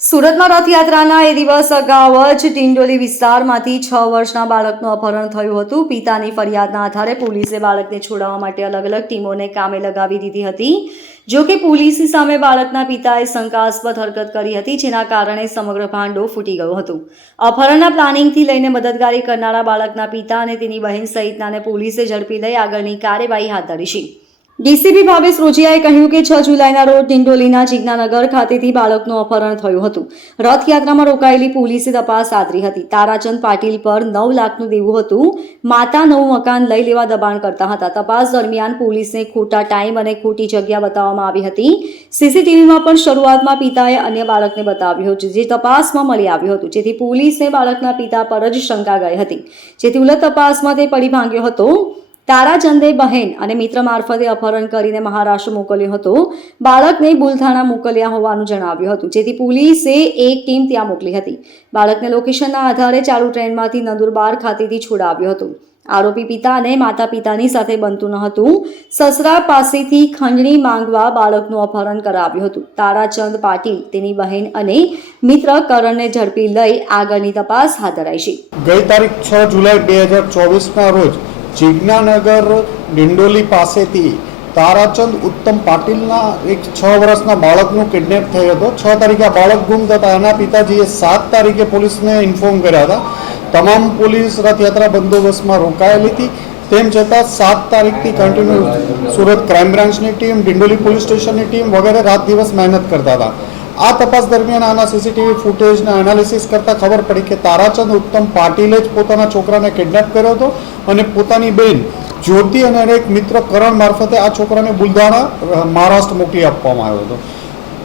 સુરતમાં રથયાત્રાના એ દિવસ અગાઉ જ ટિંડોલી વિસ્તારમાંથી 6 વર્ષના બાળકનું અપહરણ થયું હતું. પિતાની ફરિયાદના આધારે પોલીસે બાળકને છોડાવવા માટે અલગ અલગ ટીમોને કામે લગાવી દીધી હતી. જો કે પોલીસની સામે બાળકના પિતાએ શંકાસ્પદ હરકત કરી હતી, જેના કારણે સમગ્ર ભાંડો ફૂટી ગયું હતું. અપહરણના પ્લાનિંગથી લઈને મદદગારી કરનારા બાળકના પિતા અને તેની બહેન સહિતનાને પોલીસે ઝડપી લઈ આગળની કાર્યવાહી હાથ ધરી છે. ડીસીપી ભાવેશ રોજિયાએ કહ્યું કે 6 જુલાઈના રોજ ડિંડોલીના જિજ્ઞાનગર ખાતેથી બાળકનું અપહરણ થયું હતું. રથયાત્રામાં રોકાયેલી પોલીસે તપાસ આદરી હતી. તારાચંદ પાટીલ પર 9 લાખનું દેવું હતું. માતા નવું મકાન લઈ લેવા દબાણ કરતા હતા. તપાસ દરમિયાન પોલીસને ખોટા ટાઈમ અને ખોટી જગ્યા બતાવવામાં આવી હતી. સીસીટીવીમાં પણ શરૂઆતમાં પિતાએ અન્ય બાળકને બતાવ્યું હતું, જે તપાસમાં મળી આવ્યું હતું, જેથી પોલીસને બાળકના પિતા પર જ શંકા ગઈ હતી, જેથી ઉલટ તપાસમાં તે પડી ભાંગ્યો હતો. તારાચંદે બહેન અને મિત્ર મારફતે અપહરણ કરીને મહારાષ્ટ્ર મોકલ્યો હતો. બાળકને બુલધાણા મોકલ્યા હોવાનું જણાવ્યું હતું, જેથી પોલીસે એક ટીમ ત્યાં મોકલી હતી. બાળકને લોકેશનના આધારે ચાલુ ટ્રેનમાંથી નંદુરબાર ખાતેથી છોડાવ્યો હતો. આરોપી પિતા અને માતા પિતાની સાથે બનતું ન હતું. સસરા પાસેથી ખંડણી માંગવા બાળકનું અપહરણ કરાવ્યું હતું. તારાચંદ પાટીલ, તેની બહેન અને મિત્ર કરણને ઝડપી લઈ આગળની તપાસ હાથ ધરાઈ છે. ગઈ તારીખ 6 જુલાઈ 2024ના રોજ જિજ્ઞાનગર ડિંડોલી પાસેથી તારાચંદ ઉત્તમ પાટીલના એક 6 વર્ષના બાળકનું કિડનેપ થયો હતો. 6 તારીખે આ બાળક ગુમ થતા એના પિતાજીએ 7 તારીખે પોલીસને ઇન્ફોર્મ કર્યા હતા. તમામ પોલીસ રથયાત્રા બંદોબસ્તમાં રોકાયેલી હતી. તેમ છતાં 7 તારીખથી કન્ટિન્યુ સુરત ક્રાઇમ બ્રાન્ચની ટીમ, ડિંડોલી પોલીસ સ્ટેશનની ટીમ વગેરે રાત દિવસ મહેનત કરતા હતા. આ તપાસ દરમિયાન આના સીસીટીવી ફૂટેજના એનાલિસિસ કરતાં ખબર પડી કે તારાચંદ ઉત્તમ પાટીલે જ પોતાના છોકરાને કિડનેપ કર્યો હતો અને પોતાની બેન જ્યોતિ અને એક મિત્ર કરણ મારફતે આ છોકરાને બુલધાણા મહારાષ્ટ્ર મોકલી આપવામાં આવ્યો હતો.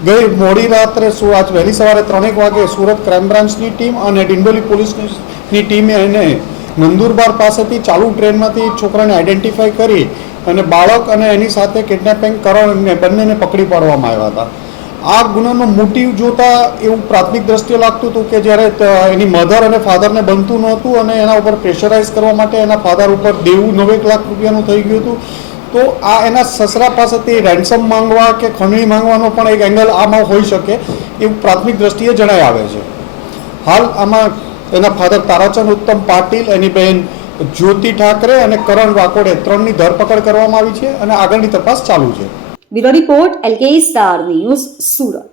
ગઈ મોડી રાત્રે આજ વહેલી સવારે 3 વાગે સુરત ક્રાઇમ બ્રાન્ચની ટીમ અને ડિંડોલી પોલીસની ટીમે એને નંદુરબાર પાસેથી ચાલુ ટ્રેનમાંથી છોકરાને આઈડેન્ટિફાઈ કરી અને બાળક અને એની સાથે કિડનેપિંગ કરણ બંનેને પકડી પાડવામાં આવ્યા હતા. આ ગુનાનો મોટિવ જોતા એવું પ્રાથમિક દ્રષ્ટિએ લાગતું હતું કે જ્યારે એની મધર અને ફાધરને બનતું નહોતું અને એના ઉપર પ્રેશરાઇઝ કરવા માટે એના ફાધર ઉપર દેવું 9 લાખ રૂપિયાનું થઈ ગયું હતું, તો આ એના સસરા પાસેથી રેન્સમ માંગવા કે ખંડણી માંગવાનો પણ એક એંગલ આમાં હોઈ શકે એવું પ્રાથમિક દ્રષ્ટિએ જણાઈ આવે છે. હાલ આમાં એના ફાધર તારાચંદ ઉત્તમ પાટીલ, એની બહેન જ્યોતિ ઠાકરે અને કરણ વાકોડે 3ની ધરપકડ કરવામાં આવી છે અને આગળની તપાસ ચાલુ છે. Bureau report, LK star news, Surat.